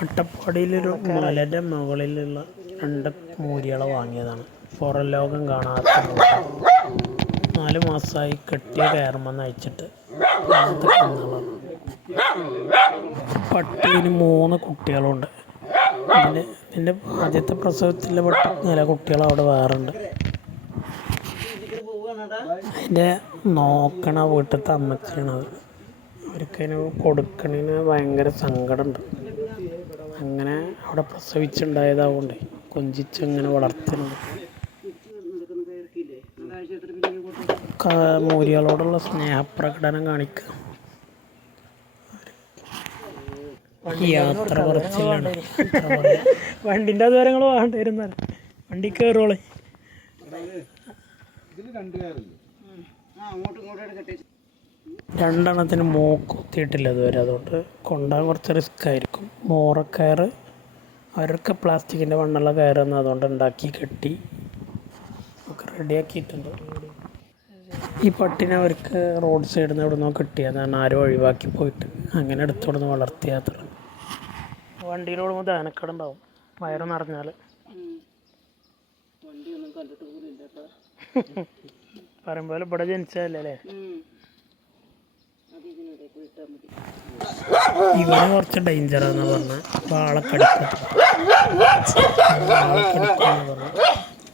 അട്ടപ്പാടിയിലൊരു മലയുടെ മുകളിലുള്ള 2 മൂരികളെ വാങ്ങിയതാണ്. പുറം ലോകം കാണാത്ത 4 മാസമായി കെട്ടിയ കയറുമെന്ന് അയച്ചിട്ട്. പട്ടീന് 3 കുട്ടികളുണ്ട്. ഇതിൻ്റെ ആദ്യത്തെ പ്രസവത്തിലെ നില കുട്ടികൾ അവിടെ വേറുണ്ട്. അതിൻ്റെ നോക്കണ വീട്ടിലത്തെ അമ്മച്ചിയാണത്. അവർക്കതിന് കൊടുക്കണതിന് ഭയങ്കര സങ്കടമുണ്ട്. അങ്ങനെ അവിടെ പ്രസവിച്ചുണ്ടായതാവുകൊണ്ട് കൊഞ്ചിച്ചങ്ങനെ വളർത്തുന്നുണ്ട്. മൂരികളോടുള്ള സ്നേഹപ്രകടനം കാണിക്കുക. യാത്ര പറച്ചിലാണ്. വണ്ടിൻ്റെ വിവരങ്ങൾ വേണ്ട വരുന്നാണ്. വണ്ടി കയറോളെ. രണ്ടെണ്ണത്തിന് മൂക്ക് കുത്തിയിട്ടില്ല ഇതുവരെ. അതുകൊണ്ട് കൊണ്ടുപോകാൻ കുറച്ച് റിസ്ക് ആയിരിക്കും. മോറക്കയർ അവരൊക്കെ പ്ലാസ്റ്റിക്കിൻ്റെ വണ്ണുള്ള കയറെന്ന് അതുകൊണ്ട് ഉണ്ടാക്കി കെട്ടി ഒക്കെ റെഡിയാക്കിയിട്ടുണ്ട്. ഈ പട്ടിനെ അവർക്ക് റോഡ് സൈഡിൽ നിന്ന് എവിടെ നിന്നോ കിട്ടിയതാണ്. ആരും ഒഴിവാക്കി പോയിട്ട് അങ്ങനെ എടുത്തോടുന്ന് വളർത്തിയാത്ര. വണ്ടിയിലോടുമ്പോൾ ദാനക്കട വയറ് നിറഞ്ഞാൽ. പറയുമ്പോൾ ഇവിടെ ജനിച്ചതല്ലേ അല്ലേ. ഇവന് കുറച്ച് ഡേഞ്ചറാന്ന് പറഞ്ഞാൽ വാളെ കടിക്കും.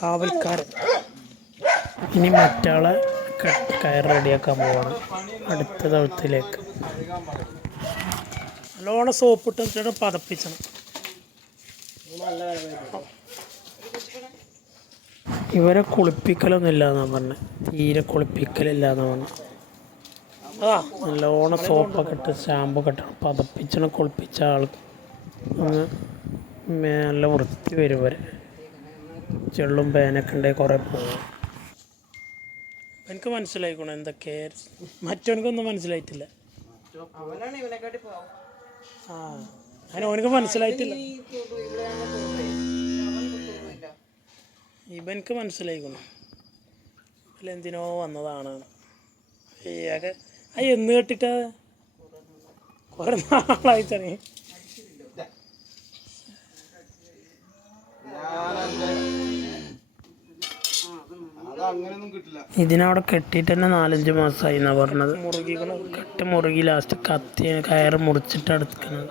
കാവൽക്കാരൻ. ഇനി മറ്റാളെ കയർ റെഡിയാക്കാൻ പോവാണ് അടുത്ത തവത്തിലേക്ക്. നല്ലോണം സോപ്പിട്ട് പതപ്പിച്ചണം. ഇവരെ കുളിപ്പിക്കലൊന്നും ഇല്ലാന്നാണ് പറഞ്ഞത്. തീരെ കുളിപ്പിക്കലില്ലാന്നാണ് പറഞ്ഞത്. നല്ലോണം സോപ്പൊക്കെ ഇട്ട് ഷാമ്പൊക്കെ ഇട്ട് പതപ്പിച്ചണം. കുളിപ്പിച്ച ആൾ ഒന്ന് നല്ല വൃത്തി വരും. വരെ ചെള്ളും പേനൊക്കെ ഉണ്ടെങ്കിൽ കുറേ പോകും. എനിക്ക് മനസ്സിലായിക്കോണം എന്തൊക്കെ. മറ്റവനക്കൊന്നും മനസ്സിലായിട്ടില്ല. അതിന് ഓനക്ക് മനസ്സിലായിട്ടില്ല. ഇവനക്ക് മനസ്സിലായിക്കണം അല്ല എന്തിനോ വന്നതാണ്. എന്ന് കേട്ടിട്ടാ കുറെ നാളായി തന്നെ. ഇതിനവിടെ കെട്ടിയിട്ട് തന്നെ 4-5 മാസമായി എന്നാ പറഞ്ഞത്. കെട്ട് മുറുകി ലാസ്റ്റ് കയറ് മുറിച്ചിട്ട് എടുക്കുന്നത്.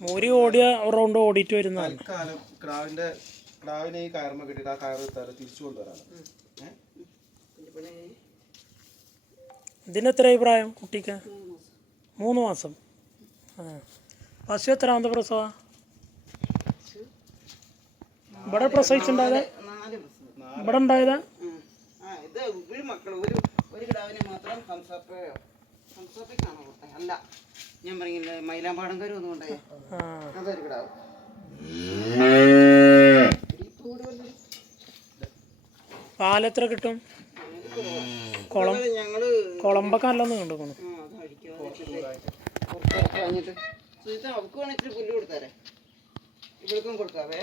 മൂരി ഓടിയ റൗണ്ട് ഓടിയിട്ട് വരുന്നതാണ്. ഇതിനെത്ര അഭിപ്രായം കുട്ടിക്ക്? 3 മാസം. പശു എത്രാമത്തെ പ്രസവ? ഇവിടെ പ്രസവിച്ചുണ്ടായതാ? ഇവിടെ ഉണ്ടായതാ? ഞാൻ പറഞ്ഞില്ലേ മൈലാമ്പാടം കരു ഒന്നും ഉണ്ടായി. അതൊരു കിടാവ്. പാലെത്ര കിട്ടും? കുളമ്പൊക്കെ നല്ലൊന്ന് കണ്ടുപോകണം. അവർക്ക് വേണമെങ്കിൽ പുല്ല് കൊടുത്താലേ ഇവർക്കും കൊടുക്കാവേ.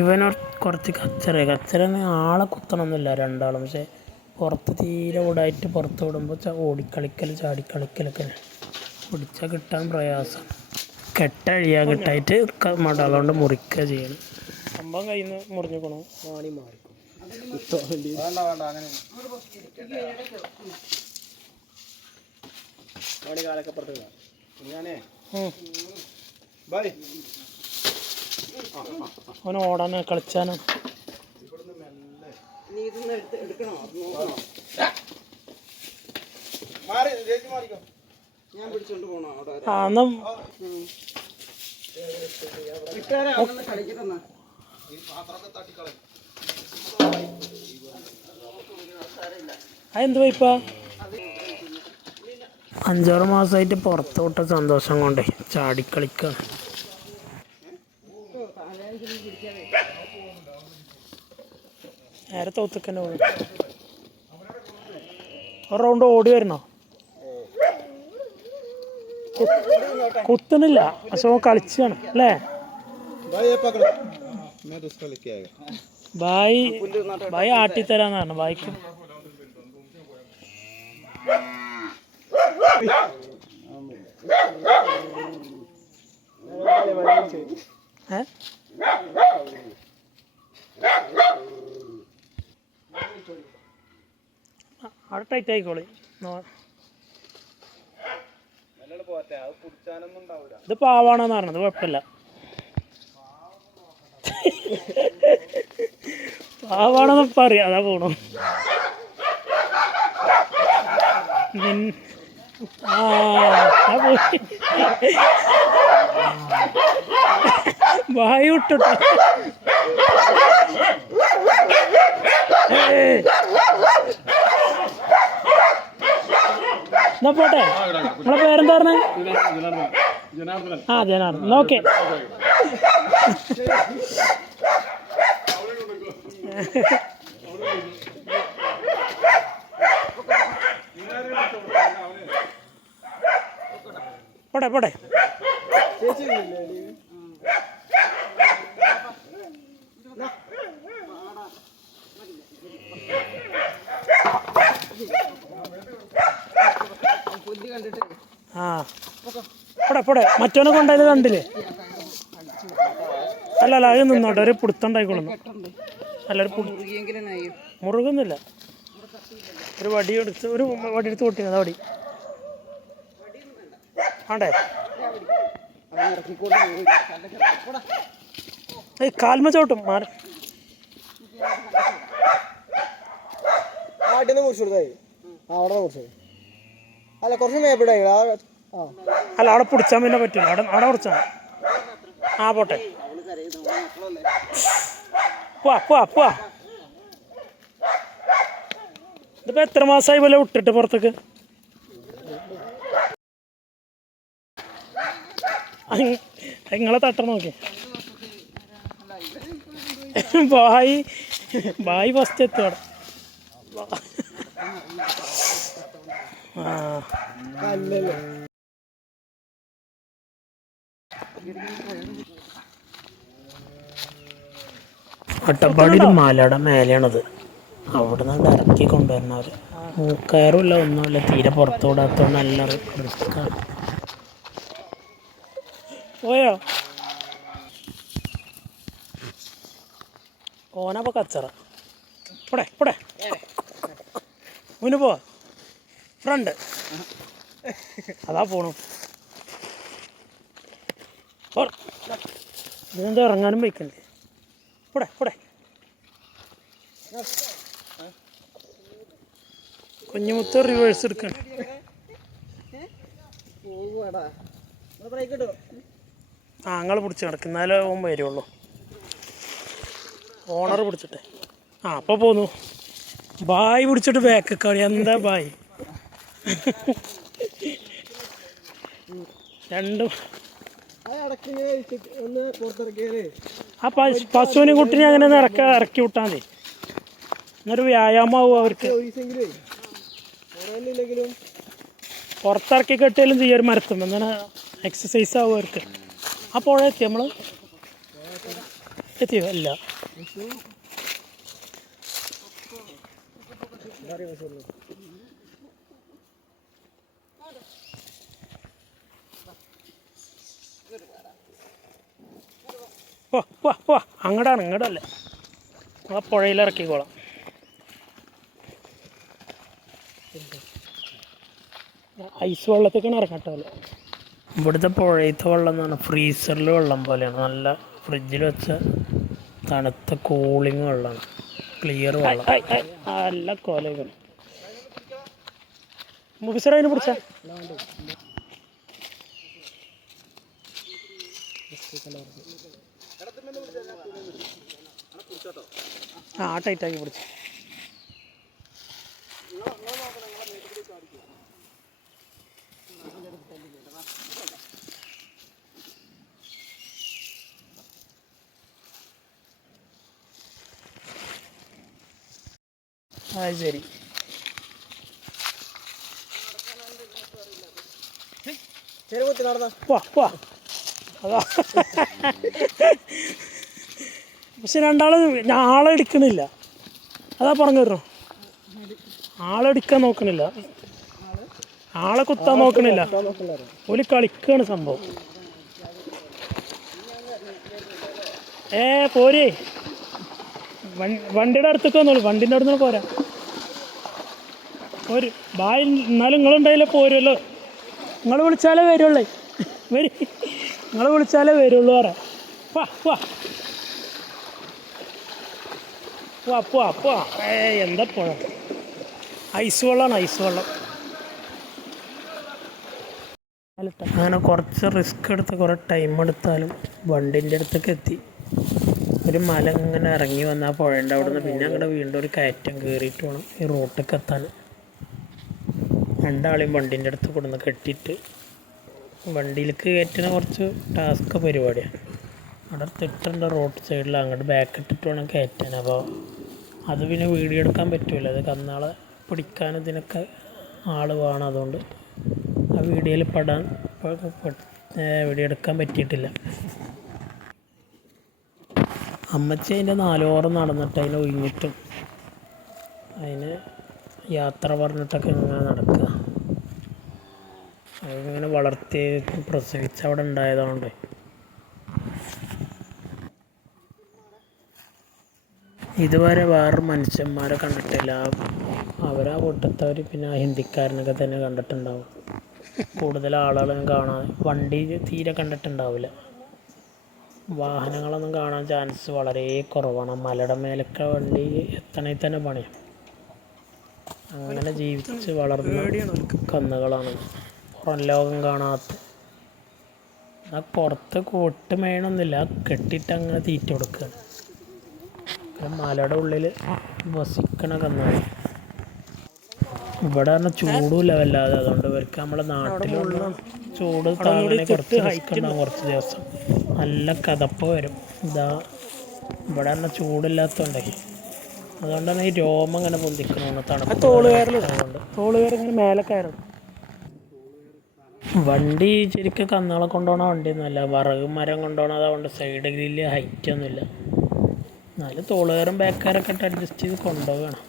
ഇവന് കുറച്ച് കച്ചറ ആളെ കുത്തണമെന്നില്ല രണ്ടാളും. പക്ഷെ പുറത്ത് തീരെ ഓടായിട്ട് പുറത്ത് വിടുമ്പോൾ ഓടിക്കളിക്കൽ ചാടിക്കളിക്കലൊക്കെ പിടിച്ചാൽ കിട്ടാൻ പ്രയാസം. കെട്ടഴിയാൻ കിട്ടായിട്ട് മടലോണ്ട് മുറിക്കുക ചെയ്യണം. സംഭവം കയ്യിൽ നിന്ന് മുറിഞ്ഞിക്കണോ വാണി മാറിക്കും. അവന് ഓടാനോ കളിച്ചാനോ. ഞാൻ പിടിച്ചോണ്ട് പോണോ? അതെന്ത് വൈപ്പാ? 5-6 മാസമായിട്ട് പുറത്ത് വിട്ട സന്തോഷം കൊണ്ടേ ചാടിക്കളിക്കാണ്. നേരെ തോത്തക്കന്നെ പോകും. ഒരു റൗണ്ട് ഓടി വരണോ? കുത്തണില്ല, പക്ഷെ ഓൻ കളിച്ചാണ് അല്ലേ? ബായി ബായി ആട്ടിത്തരാന്ന് പറഞ്ഞു ബായിക്ക്. അവിടെ ടൈറ്റ് ആയിക്കോളി. ഇത് പാവാണെന്ന് പറഞ്ഞത്, കുഴപ്പമില്ല. പാവാണെന്ന് പറയാം, അതാ പോണു. വായു വിട്ടിട്ടു. എന്നാ പോട്ടെ. നമ്മളെ പേരെന്താ പറഞ്ഞേ? ആ ജനാർദ്ദൻ. ഓക്കെ. പോട്ടെ പോട്ടെ. ആ പോടെ പോടെ. മറ്റോനെ കൊണ്ടായത് കണ്ടില്ലേ? അല്ല അത് നിന്നോട്ടെ, ഒരു പിടുത്തുണ്ടായിക്കൊള്ളുന്നു. അല്ല ഒരു മുറുകുന്നില്ല. ഒരു വടിയെടുത്ത് കൊട്ടിന്. അത് വടി ആണ്ടേ? കാൽമ ചോട്ടും മാറി. അല്ല അവിടെ പിടിച്ചാൽ പിന്നെ പറ്റില്ല. അവിടെ പിടിച്ചാൽ. ആ പോട്ടെ. പോവാ പോവാ പോവാ. ഇതിപ്പോ എത്ര മാസമായി പോലെ വിട്ടിട്ട് പുറത്തേക്ക്? നിങ്ങളെ തട്ടം നോക്കി. ബായി ഫസ്റ്റ് എത്തും അവിടെ. അട്ടപ്പാടിയിൽ മലയുടെ മേലെയാണത്. അവിടെ നിന്ന് ഇറക്കി കൊണ്ടുവരുന്നവർ. മൂക്കയറുമില്ല, ഒന്നുമില്ല. തീരെ പുറത്തു വിടാത്തതുകൊണ്ട് നല്ല റിസ്ക്കാണ്. പോയോ ഓനപ്പോ കച്ചറ. പോടെ പോടെ. മുന്നു പോവാ. ഫ്രണ്ട് അതാ പോണു. ഇതെന്താ ഇറങ്ങാനും വയ്ക്കണ്ടേ? പോടെ പോടെ. കുഞ്ഞുമുത്ത് റിവേഴ്സ് എടുക്കണം. ആ നിങ്ങൾ പിടിച്ച് കിടക്കും, എന്നാലേ ഓൻ വരുള്ളൂ. ഓണർ പിടിച്ചിട്ടെ. ആ അപ്പോൾ പോന്നു. ബായ് പിടിച്ചിട്ട് ബാക്ക് കളി. എന്താ ബായ്? രണ്ടും ആ പശുവിനും കുട്ടിനെ അങ്ങനെ ഇറക്കി വിട്ടാൽ മതി. എന്നൊരു വ്യായാമമാവും അവർക്ക്. പുറത്തിറക്കി കെട്ടിയാലും ചെയ്യും ഒരു മരത്തും. അങ്ങനെ എക്സസൈസ് ആവും അവർക്ക്. ആ പുഴ എത്തി നമ്മൾ എത്തിയോ? അല്ല അങ്ങടാണ്, ഇങ്ങടല്ലേ. ആ പുഴയിലിറക്കിക്കോളാം. ഐസ് വെള്ളത്തേക്കാണ് ഇറക്കട്ടല്ലോ. ഇവിടുത്തെ പുഴയത്തെ വെള്ളം എന്ന് പറഞ്ഞാൽ ഫ്രീസറിൽ വെള്ളം പോലെയാണ്. നല്ല ഫ്രിഡ്ജിൽ വെച്ച തണുത്ത കൂളിങ് വെള്ളമാണ്. ക്ലിയർ വെള്ളം. നല്ല കോലകൾ. മുബിസർ അതിന് പിടിച്ച ആ ടൈറ്റാക്കി പിടിച്ചു. അത് ശരി. വാ വാ അതാ. പക്ഷെ രണ്ടാള് ആളെടുക്കണില്ല, അതാ പറഞ്ഞു തരണോ, ആളെടുക്കാൻ നോക്കണില്ല, ആളെ കുത്താൻ നോക്കണില്ല, ഓല് കളിക്കാണ് സംഭവം. പോരേ, വണ്ടിയുടെ അടുത്തേക്ക് വന്നോളൂ, വണ്ടിൻ്റെ അടുത്ത് പോരാ ഒരു ബായ്. എന്നാലും നിങ്ങളുണ്ടായില്ലേ പോരുമല്ലോ, നിങ്ങൾ വിളിച്ചാലേ വരുള്ളേ, വരി, നിങ്ങൾ വിളിച്ചാലേ വരുള്ളൂ പറയാം. വാ വാ വാ പോവാ പോവാ. എന്താ പോണ, ഐസ് വെള്ളമാണ്, ഐസ് വെള്ളം. അങ്ങനെ കുറച്ച് റിസ്ക് എടുത്ത് കുറേ ടൈം എടുത്താലും വണ്ടിൻ്റെ അടുത്തേക്ക് എത്തി. ഒരു മല ഇങ്ങനെ ഇറങ്ങി വന്നാൽ പുഴേൻ്റെ അവിടെ നിന്ന് പിന്നെ അങ്ങോട്ട് വീണ്ടും ഒരു കയറ്റം കയറിയിട്ട് വേണം ഈ റോട്ടിലേക്ക് എത്താൻ. രണ്ടാളെയും വണ്ടീൻ്റെ അടുത്ത് കൊണ്ടുവന്ന് കെട്ടിയിട്ട് വണ്ടിയിലേക്ക് കയറ്റുന്ന കുറച്ച് ടാസ്ക് പരിപാടിയാണ്. അവിടെ തിട്ടുണ്ട് റോഡ് സൈഡിൽ, അങ്ങോട്ട് ബാക്ക് ഇട്ടിട്ട് വേണം കയറ്റാൻ. അപ്പോൾ അത് പിന്നെ വീഡിയോ എടുക്കാൻ പറ്റില്ല, അത് കന്നാളെ പിടിക്കാൻ ഇതിനൊക്കെ ആൾ വേണം. അതുകൊണ്ട് ആ വീഡിയോയിൽ വീഡിയോ എടുക്കാൻ പറ്റിയിട്ടില്ല. അമ്മച്ചി അതിൻ്റെ നാലോരം നടന്നിട്ട് അതിനെ ഒഴിഞ്ഞിട്ടും അതിന് യാത്ര പറഞ്ഞിട്ടൊക്കെ ഇങ്ങനെ നടക്കുക. അതിങ്ങനെ വളർത്തി പ്രസവിച്ച് അവിടെ ഉണ്ടായതുകൊണ്ട് ഇതുവരെ വേറെ മനുഷ്യന്മാരെ കണ്ടിട്ടില്ല. അവരാ കൂട്ടത്തവർ പിന്നെ ആ ഹിന്ദിക്കാരനൊക്കെ തന്നെ കണ്ടിട്ടുണ്ടാവും. കൂടുതൽ ആളുകളും കാണാൻ വണ്ടി തീരെ കണ്ടിട്ടുണ്ടാവില്ല. വാഹനങ്ങളൊന്നും കാണാൻ ചാൻസ് വളരെ കുറവാണ്. മലയുടെ മേലൊക്കെ വണ്ടി എത്തണേ തന്നെ പണിയാണ്. അങ്ങനെ ജീവിച്ച് വളർന്ന കന്നുകളാണ്, പുറം ലോകം കാണാത്ത. ആ പുറത്ത് കൂട്ട് മേണൊന്നുമില്ല, കെട്ടിയിട്ട് അങ്ങനെ തീറ്റ കൊടുക്കുകയാണ്. മലയുടെ ഉള്ളിൽ വസിക്കണ കന്നാണ്. ഇവിടെ പറഞ്ഞാൽ ചൂടുമില്ല വല്ലാതെ, അതുകൊണ്ട് ഇവർക്ക് നമ്മളെ നാട്ടിലുള്ള ചൂട് താങ്ങാൻ കുറച്ച് റിസ്ക് ഉണ്ടാകും. കുറച്ച് ദിവസം നല്ല കതപ്പ് വരും. ഇതാ ഇവിടെ പറഞ്ഞാൽ ചൂടില്ലാത്തതുകൊണ്ടേ, അതുകൊണ്ടാണ് ഈ രോമം ഇങ്ങനെ പൊന്തിക്കണമെന്ന്, തണുപ്പ് തോളുകയറി ഇങ്ങനെ മേലെ കയറും. വണ്ടി ശരിക്കും കന്നുകളെ കൊണ്ടുപോകണ വണ്ടിയൊന്നുമല്ല, വിറക് മരം കൊണ്ടുപോകണം. അതുകൊണ്ട് സൈഡ് ഗ്രില്ല് ഹൈറ്റ് ഒന്നുമില്ല, എന്നാലും തോളുകയറും ബാക്കുകാരൊക്കെ ഇട്ട് അഡ്ജസ്റ്റ് ചെയ്ത് കൊണ്ടുപോകണം.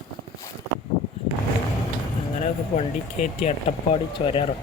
അങ്ങനെ വണ്ടി കയറ്റി അട്ടപ്പാടി ചുരം.